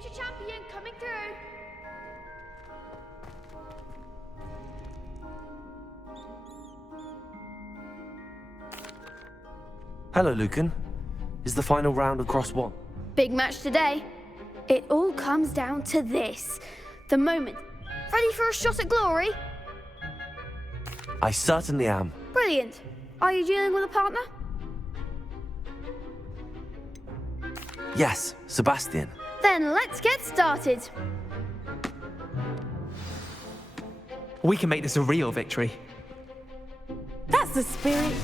future champion coming through. Hello, Lucan. Is the final round across one? Big match today. It all comes down to this. The moment. Ready for a shot at glory? I certainly am. Brilliant. Are you dealing with a partner? Yes, Sebastian. Then let's get started. We can make this a real victory. That's the spirit.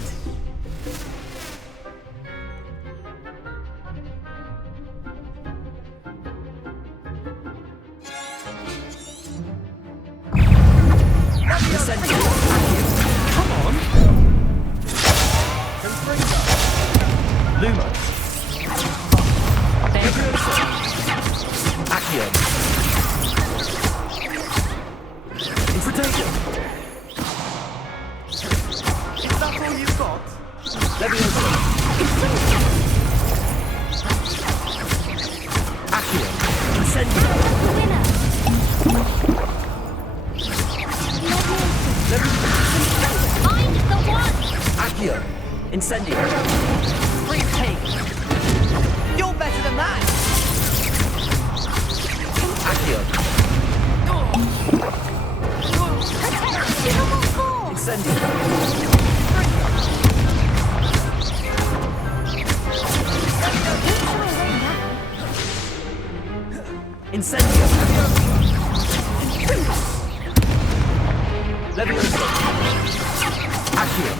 Come on! Lumos. Accio. Infratation. Is that all you've got? Leviosa. Accio. Incendio. Find the one! Accio. Incendio. Free take. You're better than that. Accio. Incendio. Incendio. Leviosa. Accio.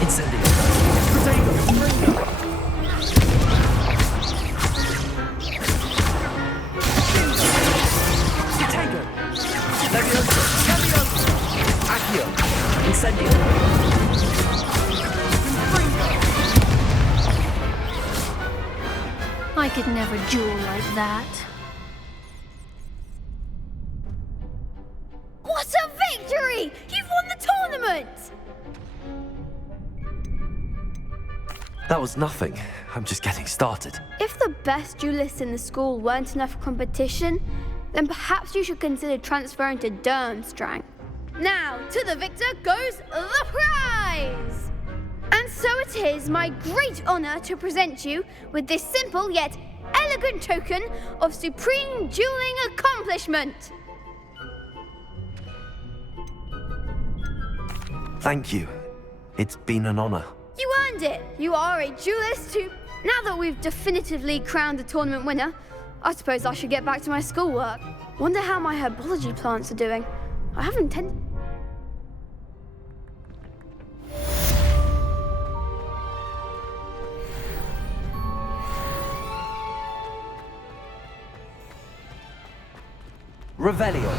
Incendio. Potato. Potato. Leviosa. Accio. Incendio. I could never duel like that. What a victory! You've won the tournament! That was nothing. I'm just getting started. If the best duelists in the school weren't enough for competition, then perhaps you should consider transferring to Durmstrang. Now, to the victor goes the prize! And so it is my great honor to present you with this simple yet elegant token of supreme dueling accomplishment. Thank you. It's been an honor. You earned it. You are a duelist who... Now that we've definitively crowned the tournament winner, I suppose I should get back to my schoolwork. Wonder how my herbology plants are doing. I haven't tended... Revelio.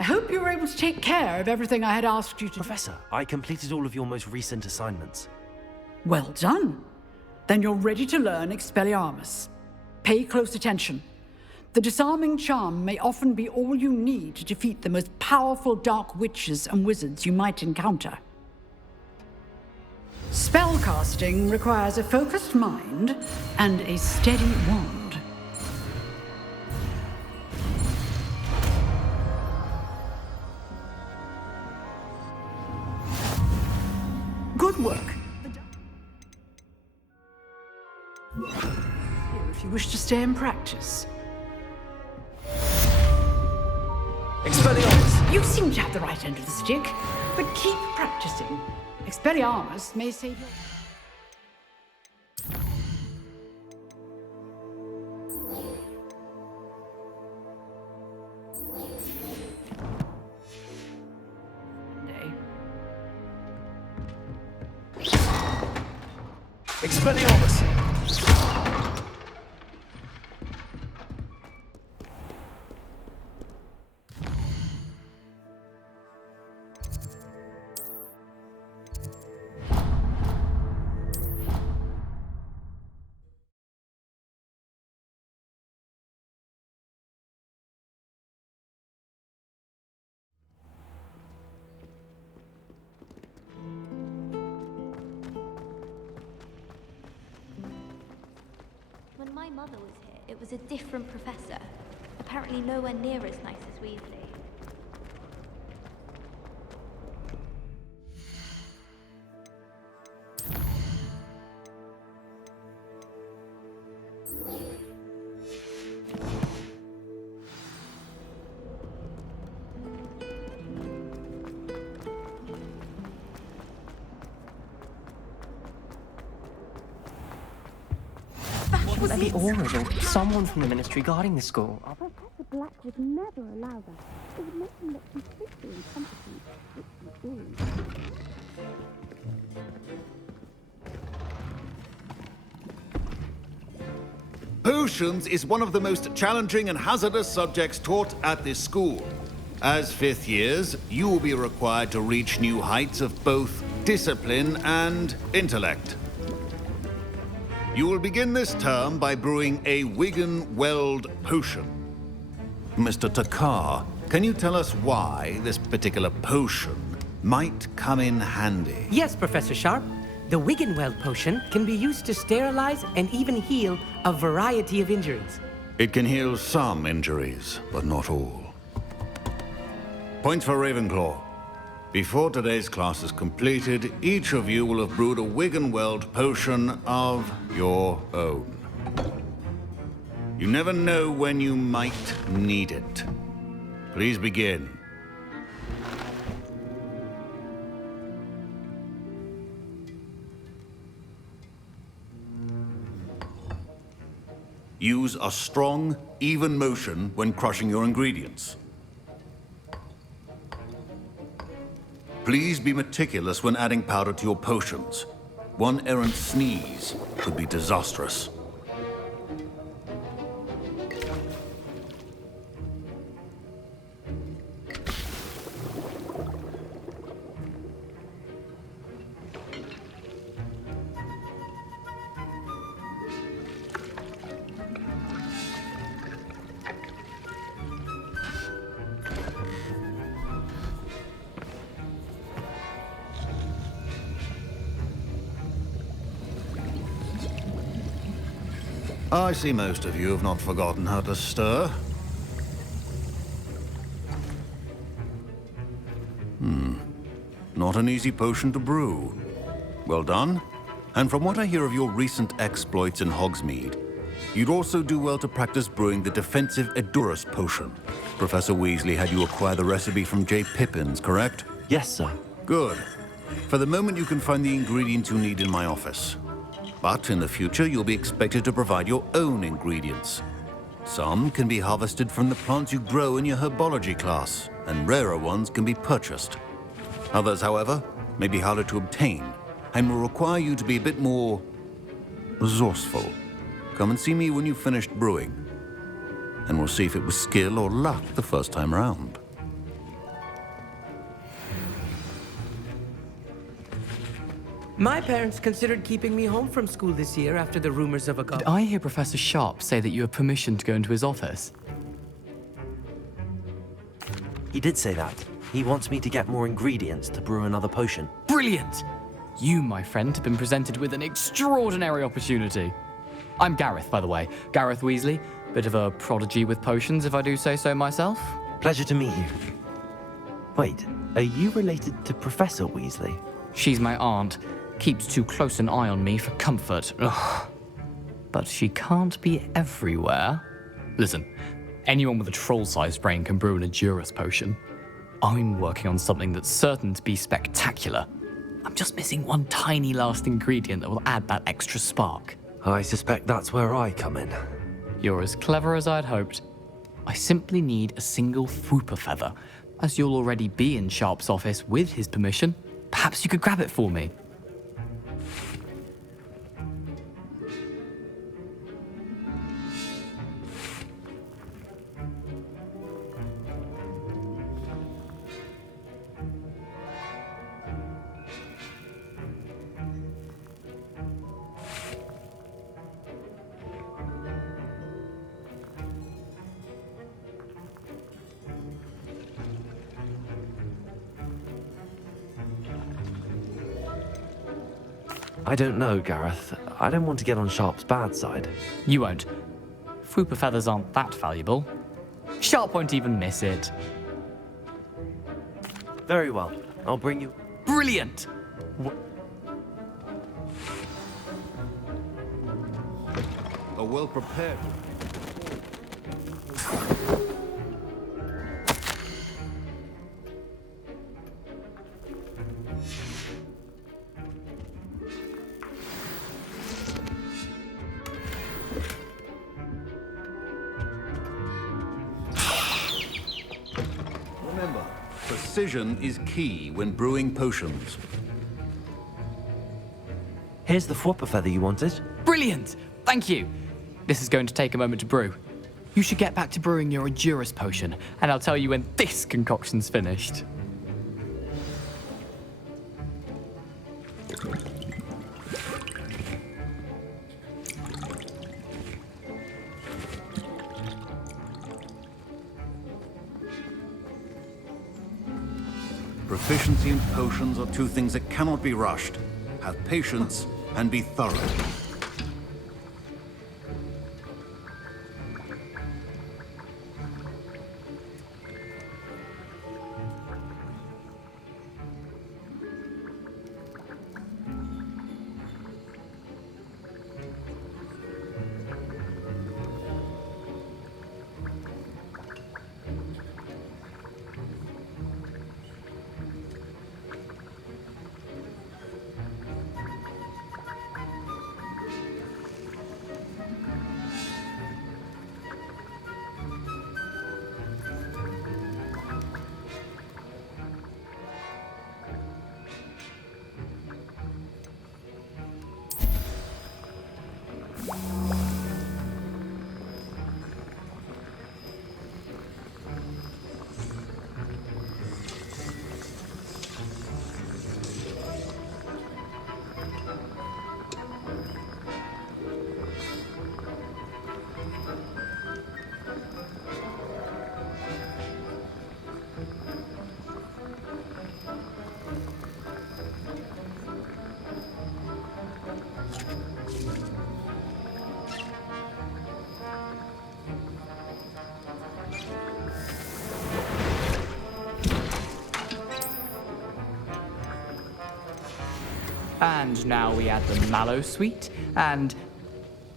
I hope you were able to take care of everything I had asked you to do. Professor, I completed all of your most recent assignments. Well done. Then you're ready to learn Expelliarmus. Pay close attention. The disarming charm may often be all you need to defeat the most powerful dark witches and wizards you might encounter. Spellcasting requires a focused mind and a steady wand. Good work. If you wish to stay in practice. Expelliarmus! You seem to have the right end of the stick, but keep practicing. Expelliarmus may save your... Expelliarmus! When my mother was here, it was a different professor. Apparently nowhere near as nice as Weasley. Let me order someone from the ministry guarding the school. Professor Black would never allow that. It would make him look completely incompetent, which he is. Potions is one of the most challenging and hazardous subjects taught at this school. As fifth years, you will be required to reach new heights of both discipline and intellect. You will begin this term by brewing a Wigan-Weld potion. Mr. Takar, can you tell us why this particular potion might come in handy? Yes, Professor Sharp. The Wiggenweld potion can be used to sterilize and even heal a variety of injuries. It can heal some injuries, but not all. Points for Ravenclaw. Before today's class is completed, each of you will have brewed a Wiggenweld potion of your own. You never know when you might need it. Please begin. Use a strong, even motion when crushing your ingredients. Please be meticulous when adding powder to your potions. One errant sneeze could be disastrous. I see most of you have not forgotten how to stir. Not an easy potion to brew. Well done. And from what I hear of your recent exploits in Hogsmeade, you'd also do well to practice brewing the defensive Edurus potion. Professor Weasley had you acquire the recipe from J. Pippin's, correct? Yes, sir. Good. For the moment, you can find the ingredients you need in my office. But in the future, you'll be expected to provide your own ingredients. Some can be harvested from the plants you grow in your herbology class, and rarer ones can be purchased. Others, however, may be harder to obtain, and will require you to be a bit more resourceful. Come and see me when you've finished brewing, and we'll see if it was skill or luck the first time round. My parents considered keeping me home from school this year after the rumors of a Did I hear Professor Sharp say that you have permission to go into his office? He did say that. He wants me to get more ingredients to brew another potion. Brilliant! You, my friend, have been presented with an extraordinary opportunity. I'm Gareth, by the way. Gareth Weasley. Bit of a prodigy with potions, if I do say so myself. Pleasure to meet you. Wait, are you related to Professor Weasley? She's my aunt. Keeps too close an eye on me for comfort. Ugh. But she can't be everywhere. Listen, anyone with a troll-sized brain can brew an Edurus potion. I'm working on something that's certain to be spectacular. I'm just missing one tiny last ingredient that will add that extra spark. I suspect that's where I come in. You're as clever as I'd hoped. I simply need a single Fwooper feather. As you'll already be in Sharp's office with his permission, perhaps you could grab it for me. I don't know, Gareth. I don't want to get on Sharp's bad side. You won't. Fwooper feathers aren't that valuable. Sharp won't even miss it. Very well. I'll bring you... Brilliant! A well-prepared... Remember, precision is key when brewing potions. Here's the Fwooper feather you wanted. Brilliant! Thank you! This is going to take a moment to brew. You should get back to brewing your Edurus potion, and I'll tell you when this concoction's finished. Proficiency and potions are two things that cannot be rushed. Have patience and be thorough. And now we add the mallow sweet, and...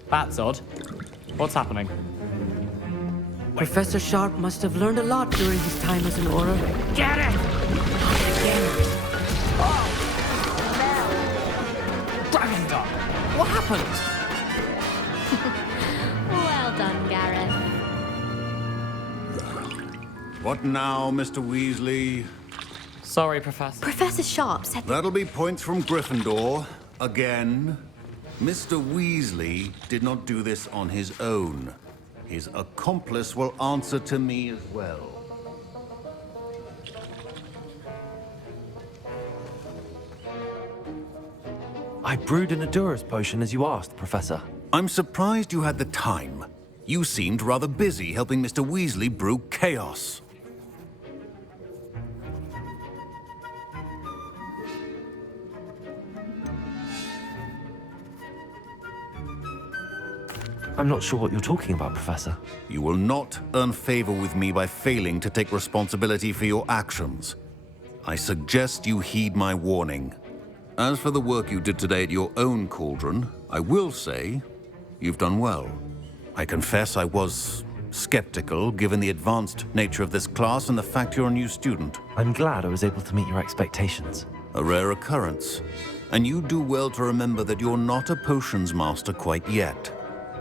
That's odd. What's happening? Professor Sharp must have learned a lot during his time as an Auror. Get it! Dragon Dog! What happened? Well done, Gareth. What now, Mr. Weasley? Sorry, Professor. Professor Sharp said That'll be points from Gryffindor. Again. Mr. Weasley did not do this on his own. His accomplice will answer to me as well. I brewed an Adurus potion as you asked, Professor. I'm surprised you had the time. You seemed rather busy helping Mr. Weasley brew chaos. I'm not sure what you're talking about, Professor. You will not earn favor with me by failing to take responsibility for your actions. I suggest you heed my warning. As for the work you did today at your own cauldron, I will say you've done well. I confess I was skeptical, given the advanced nature of this class and the fact you're a new student. I'm glad I was able to meet your expectations. A rare occurrence. And you do well to remember that you're not a potions master quite yet.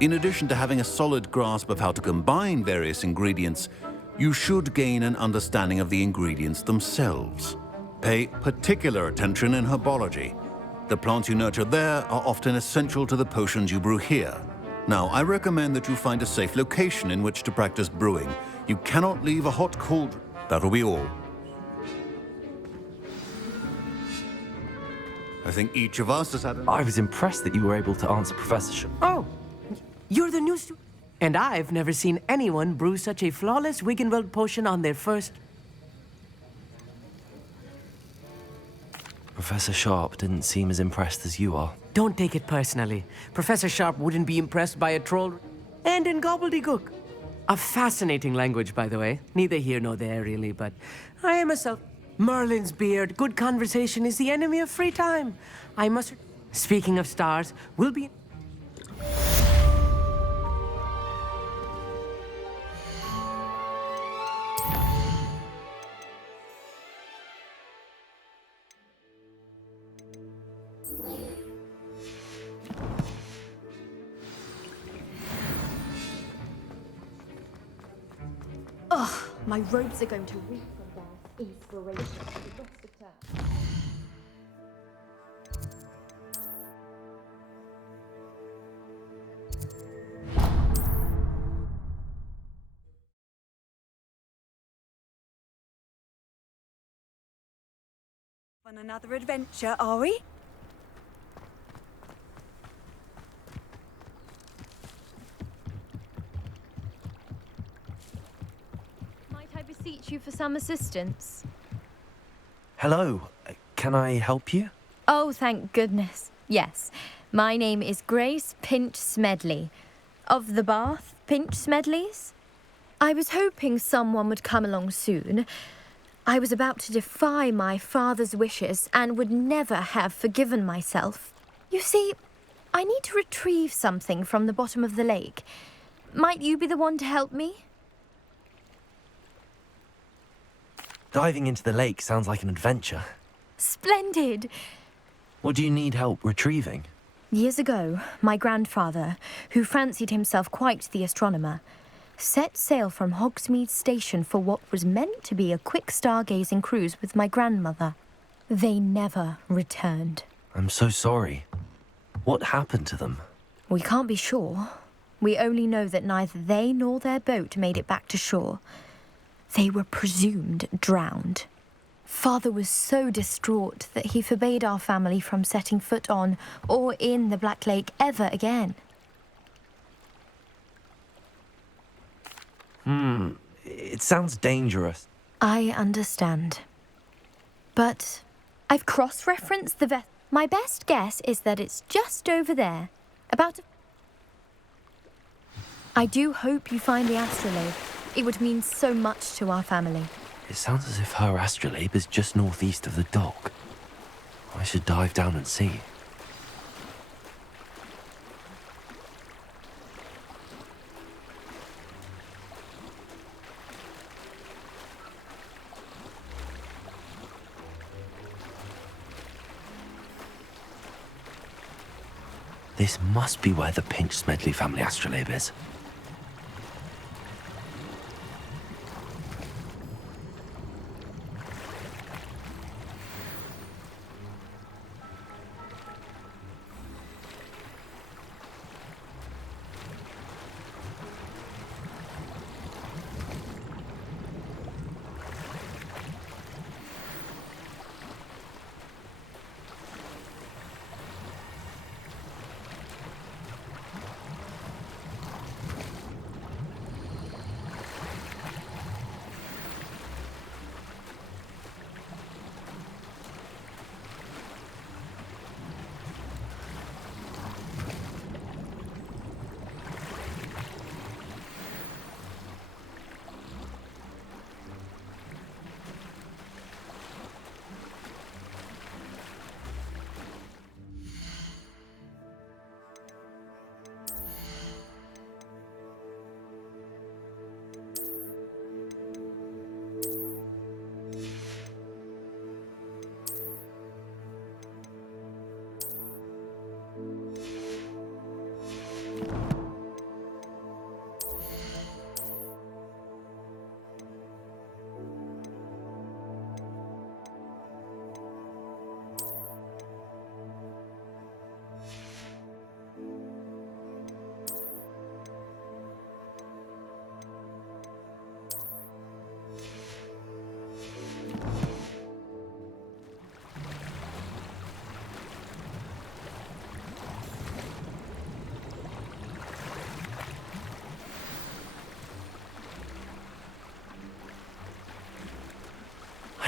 In addition to having a solid grasp of how to combine various ingredients, you should gain an understanding of the ingredients themselves. Pay particular attention in herbology. The plants you nurture there are often essential to the potions you brew here. Now, I recommend that you find a safe location in which to practice brewing. You cannot leave a hot cauldron. That'll be all. I think each of us has had I was impressed that you were able to answer Professor Oh, you're the new student. And I've never seen anyone brew such a flawless Wiggenweld potion on their first... Professor Sharp didn't seem as impressed as you are. Don't take it personally. Professor Sharp wouldn't be impressed by a troll and in gobbledygook. A fascinating language, by the way. Neither here nor there, really, but I am myself. Merlin's beard. Good conversation is the enemy of free time. I must... Speaking of stars, we'll be... My robes are going to reek from their inspiration for the rest of term. On another adventure, are we? Might I beseech you for some assistance? Hello, can I help you? Oh, thank goodness. Yes. My name is Grace Pinch Smedley. Of the Bath Pinch Smedleys? I was hoping someone would come along soon. I was about to defy my father's wishes and would never have forgiven myself. You see, I need to retrieve something from the bottom of the lake. Might you be the one to help me? Diving into the lake sounds like an adventure. Splendid! What do you need help retrieving? Years ago, my grandfather, who fancied himself quite the astronomer, set sail from Hogsmeade Station for what was meant to be a quick stargazing cruise with my grandmother. They never returned. I'm so sorry. What happened to them? We can't be sure. We only know that neither they nor their boat made it back to shore. They were presumed drowned. Father was so distraught that he forbade our family from setting foot on or in the Black Lake ever again. It sounds dangerous. I understand. But I've cross-referenced the My best guess is that it's just over there. I do hope you find the astrolabe. It would mean so much to our family. It sounds as if her astrolabe is just northeast of the dock. I should dive down and see. This must be where the Pinch Smedley family astrolabe is.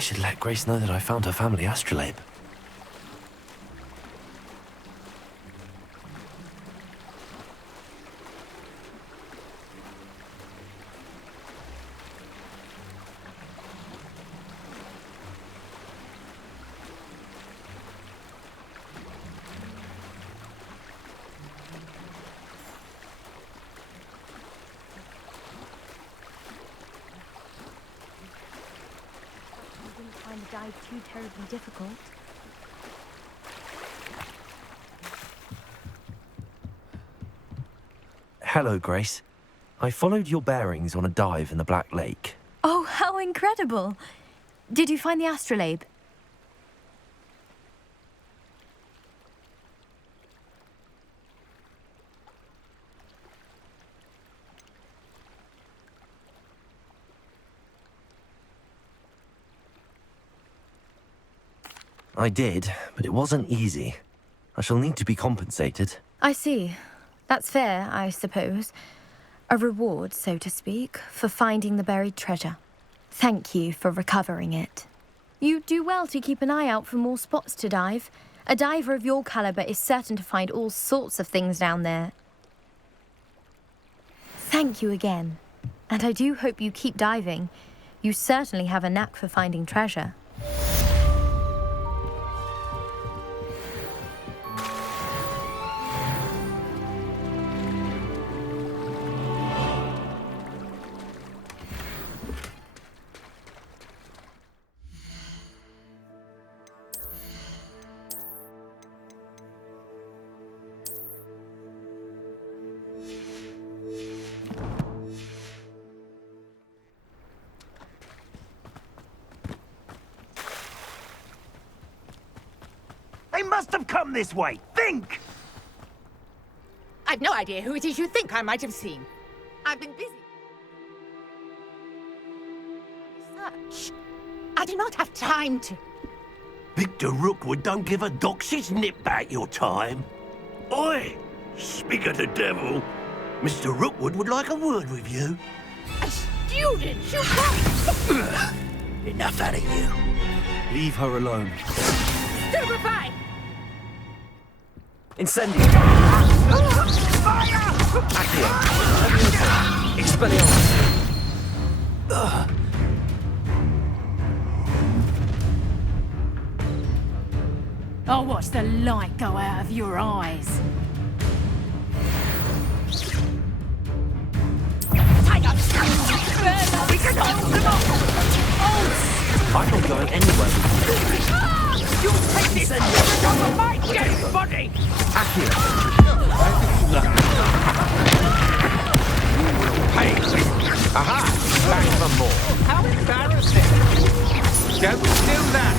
should let Grace know that I found her family astrolabe. Find the dive too terribly difficult. Hello, Grace. I followed your bearings on a dive in the Black Lake. Oh, how incredible! Did you find the astrolabe? I did, but it wasn't easy. I shall need to be compensated. I see. That's fair, I suppose. A reward, so to speak, for finding the buried treasure. Thank you for recovering it. You do well to keep an eye out for more spots to dive. A diver of your caliber is certain to find all sorts of things down there. Thank you again. And I do hope you keep diving. You certainly have a knack for finding treasure. They must have come this way. Think! I've no idea who it is you think I might have seen. I've been busy. Research. I do not have time to... Victor Rookwood don't give a doxy's nip back your time. Oi! Speak of the devil. Mr. Rookwood would like a word with you. A student! You can't... Enough out of you. Leave her alone. Stupefy! Incendio! Fire! Accio! Expelliarmus! I'll watch the light go out of your eyes. Tied up! We can hold them off! I'm not going anywhere with You take this secret off of my dead body! Accio! Hey! Aha! Back for more. How embarrassing! Don't do that!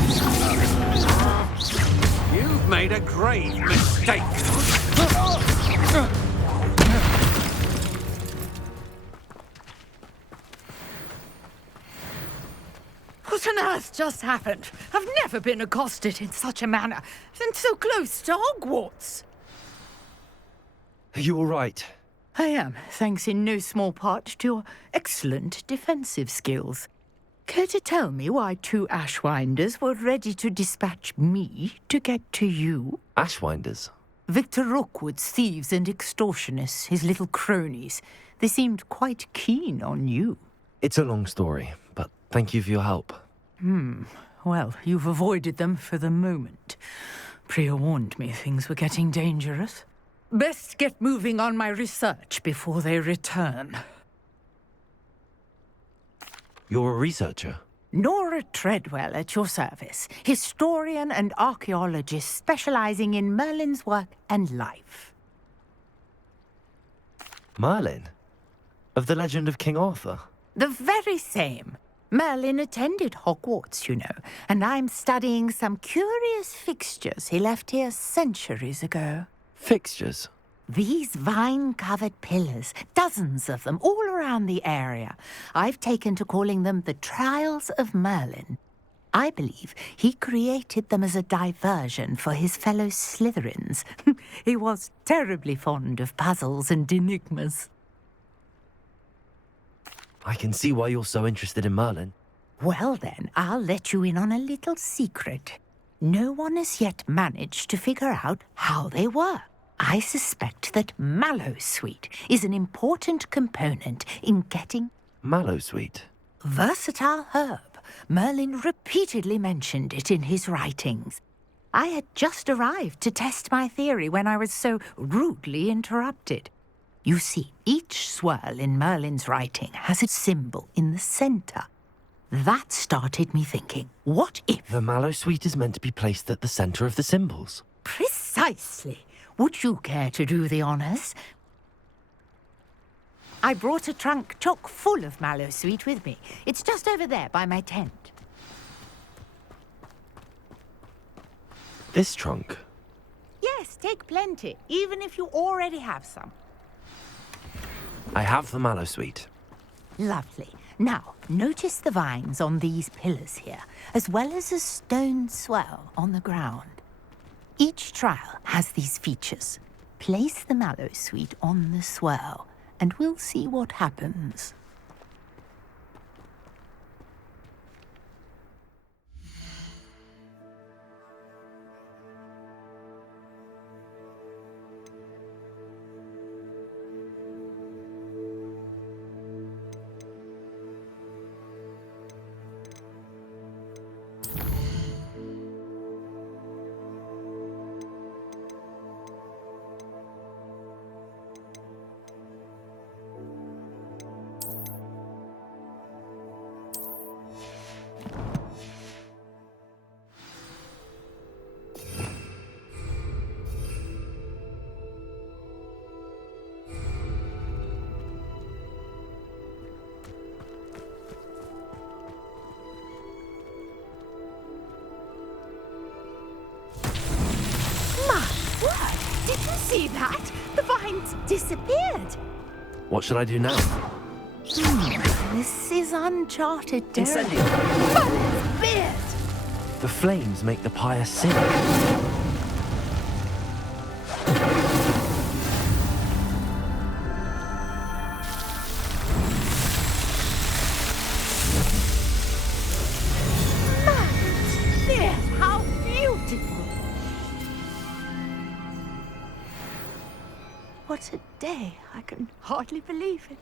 You've made a grave mistake. What on earth just happened? I've never been accosted in such a manner, and so close to Hogwarts. Are you all right? I am, thanks in no small part to your excellent defensive skills. Care to tell me why two Ashwinders were ready to dispatch me to get to you? Ashwinders? Victor Rookwood's thieves and extortionists, his little cronies. They seemed quite keen on you. It's a long story, but thank you for your help. Well, you've avoided them for the moment. Priya warned me things were getting dangerous. Best get moving on my research before they return. You're a researcher? Nora Treadwell at your service, historian and archaeologist specializing in Merlin's work and life. Merlin? Of the legend of King Arthur? The very same. Merlin attended Hogwarts, you know, and I'm studying some curious fixtures he left here centuries ago. Fixtures? These vine-covered pillars, dozens of them, all around the area. I've taken to calling them the Trials of Merlin. I believe he created them as a diversion for his fellow Slytherins. He was terribly fond of puzzles and enigmas. I can see why you're so interested in Merlin. Well then, I'll let you in on a little secret. No one has yet managed to figure out how they work. I suspect that mallowsweet is an important component in getting... Mallowsweet? Versatile herb. Merlin repeatedly mentioned it in his writings. I had just arrived to test my theory when I was so rudely interrupted. You see, each swirl in Merlin's writing has a symbol in the center. That started me thinking, what if... The mallowsweet is meant to be placed at the center of the symbols. Precisely. Would you care to do the honors? I brought a trunk chock full of mallowsweet with me. It's just over there by my tent. This trunk? Yes, take plenty, even if you already have some. I have the mallowsweet. Lovely. Now, notice the vines on these pillars here, as well as a stone swell on the ground. Each trial has these features. Place the mallowsweet on the swell, and we'll see what happens. Did you see that? The vines disappeared. What should I do now? This is uncharted territory. Incendio! Merlin's beard! The flames make the pyre sink. Merlin's beard! How beautiful! What a day. I can hardly believe it.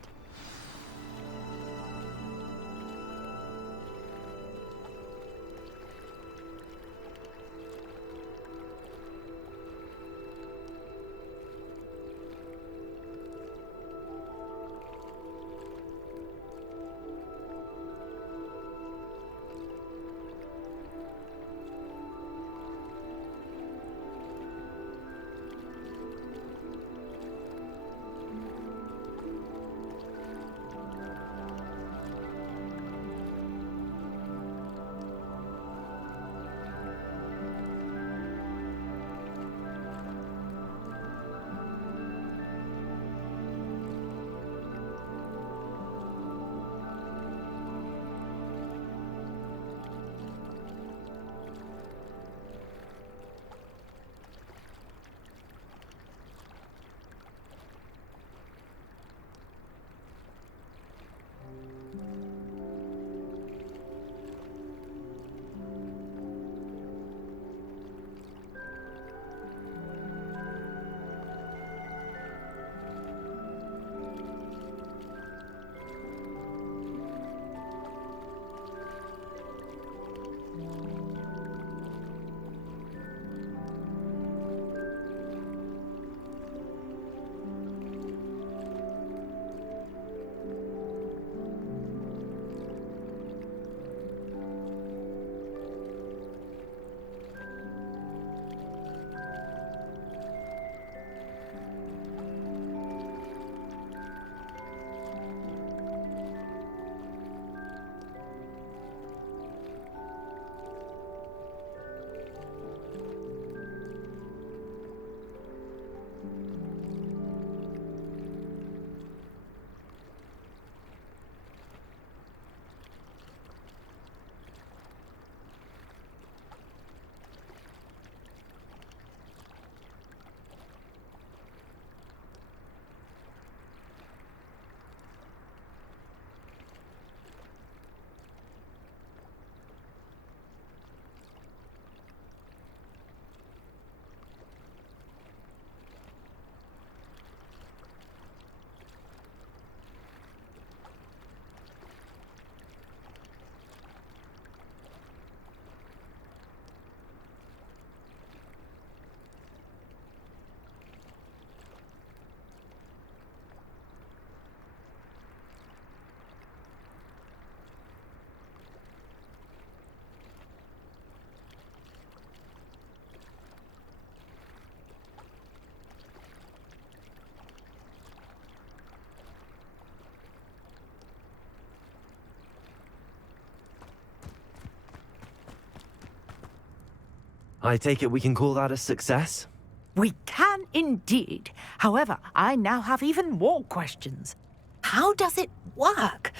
I take it we can call that a success? We can indeed. However, I now have even more questions. How does it work?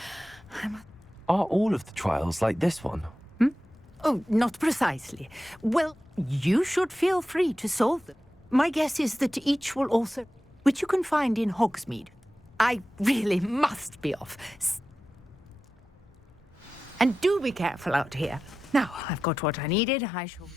Are all of the trials like this one? Oh, not precisely. Well, you should feel free to solve them. My guess is that each will also... which you can find in Hogsmeade. I really must be off. And do be careful out here. Now, I've got what I needed. I shall...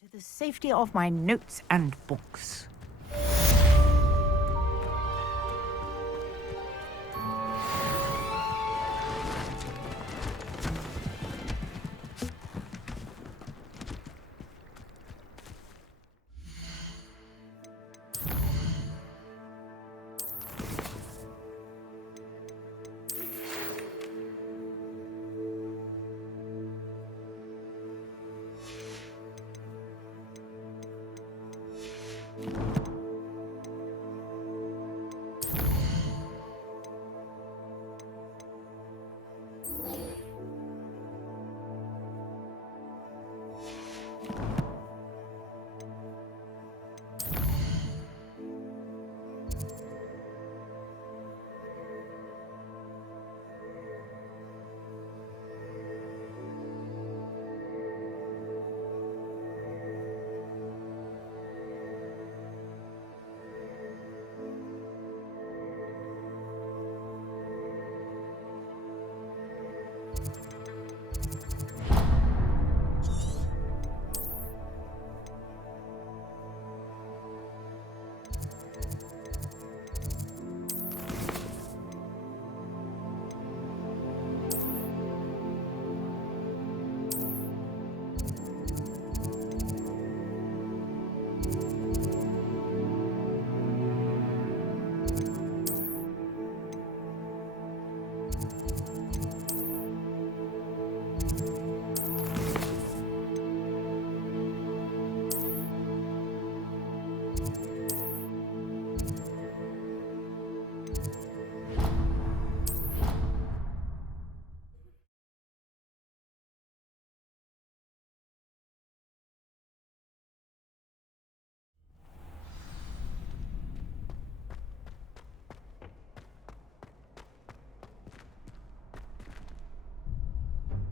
to the safety of my notes and books.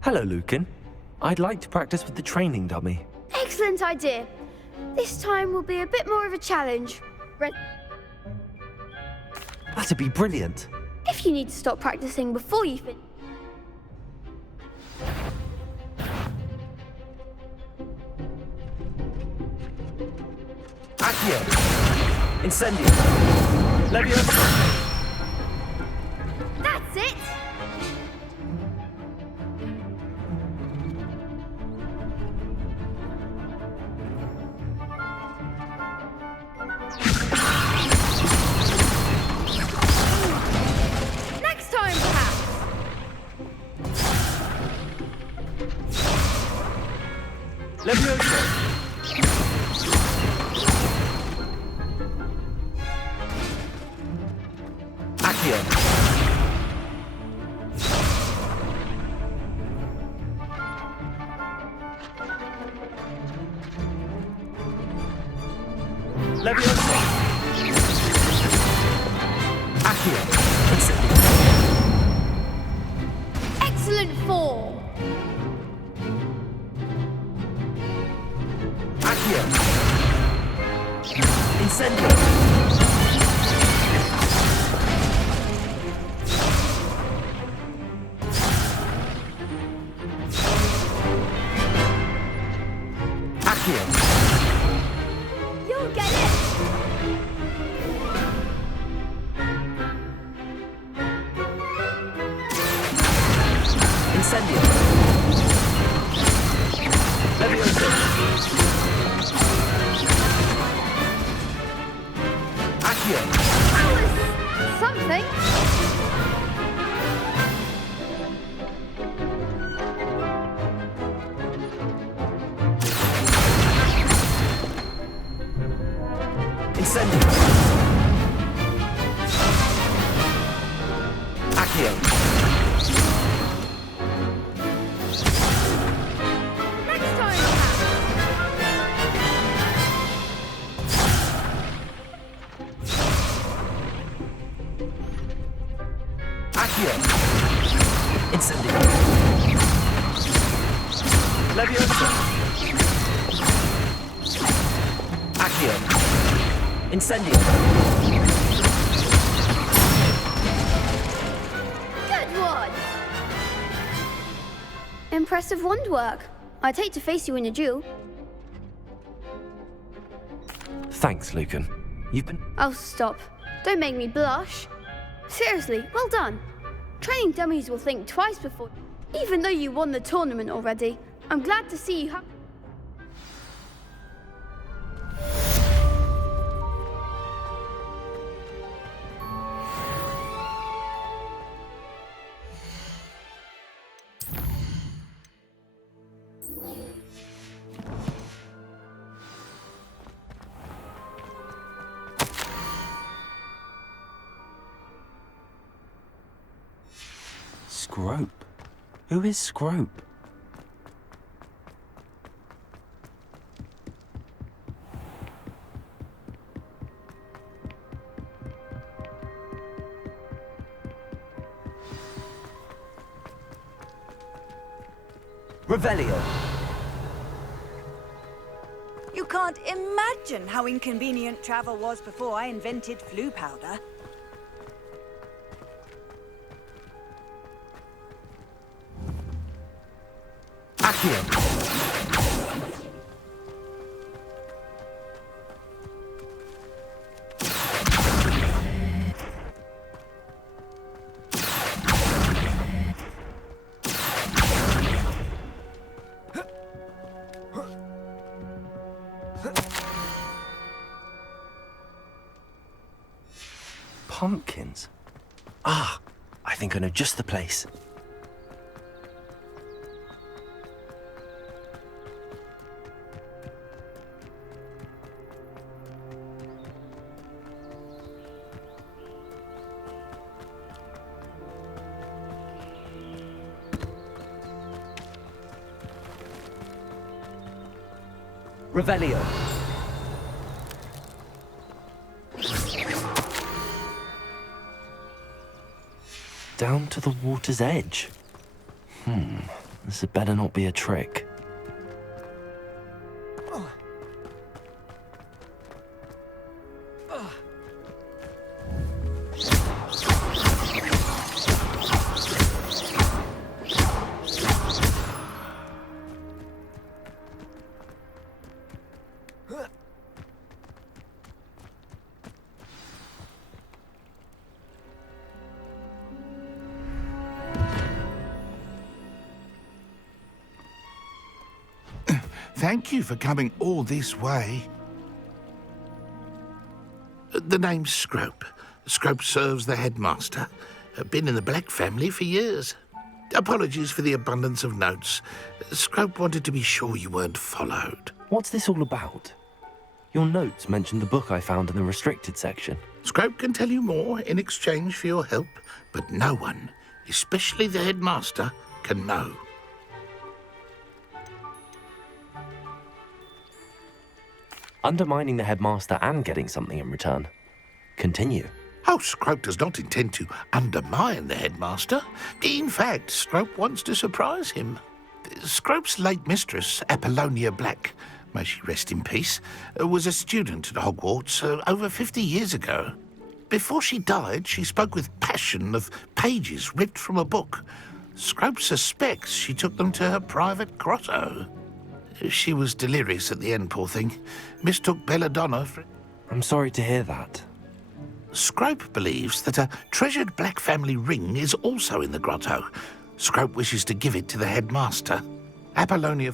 Hello, Lucan. I'd like to practice with the training dummy. Excellent idea. This time will be a bit more of a challenge. That'd be brilliant. If you need to stop practicing before you finish... Accio! Incendio! Leviosa! That's it! Next time, perhaps! Leviosa! Leviosa! Accio! Excellent form! Accio! Incendio! You'll get it! Incendio! Leviosa! Accio! That was something. Incendio! Leviosa. Accio. Incendio. Good one! Impressive wand work. I'd hate to face you in a duel. Thanks, Lucan. You've been... Oh, stop. Don't make me blush. Seriously, well done. Training dummies will think twice before... Even though you won the tournament already, I'm glad to see you have... Scrope? Who is Scrope? Revelio. You can't imagine how inconvenient travel was before I invented flu powder. Accio. Pumpkins? Ah, I think I know just the place. Revelio. Down to the water's edge. This had better not be a trick. Thank you for coming all this way. The name's Scrope. Scrope serves the headmaster. Been in the Black family for years. Apologies for the abundance of notes. Scrope wanted to be sure you weren't followed. What's this all about? Your notes mentioned the book I found in the restricted section. Scrope can tell you more in exchange for your help, but no one, especially the headmaster, can know. Undermining the headmaster and getting something in return. Continue. Oh, Scrope does not intend to undermine the headmaster. In fact, Scrope wants to surprise him. Scrope's late mistress, Apollonia Black, may she rest in peace, was a student at Hogwarts over 50 years ago. Before she died, she spoke with passion of pages ripped from a book. Scrope suspects she took them to her private grotto. She was delirious at the end, poor thing. Mistook belladonna for... I'm sorry to hear that. Scrope believes that a treasured Black family ring is also in the grotto. Scrope wishes to give it to the headmaster. Apollonia...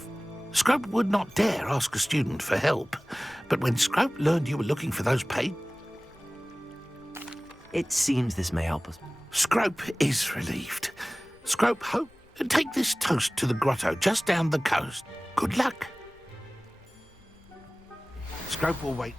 Scrope would not dare ask a student for help, but when Scrope learned you were looking for those pages... It seems this may help us. Scrope is relieved. Scrope hope... Take this toast to the grotto just down the coast. Good luck. Scrope will wait.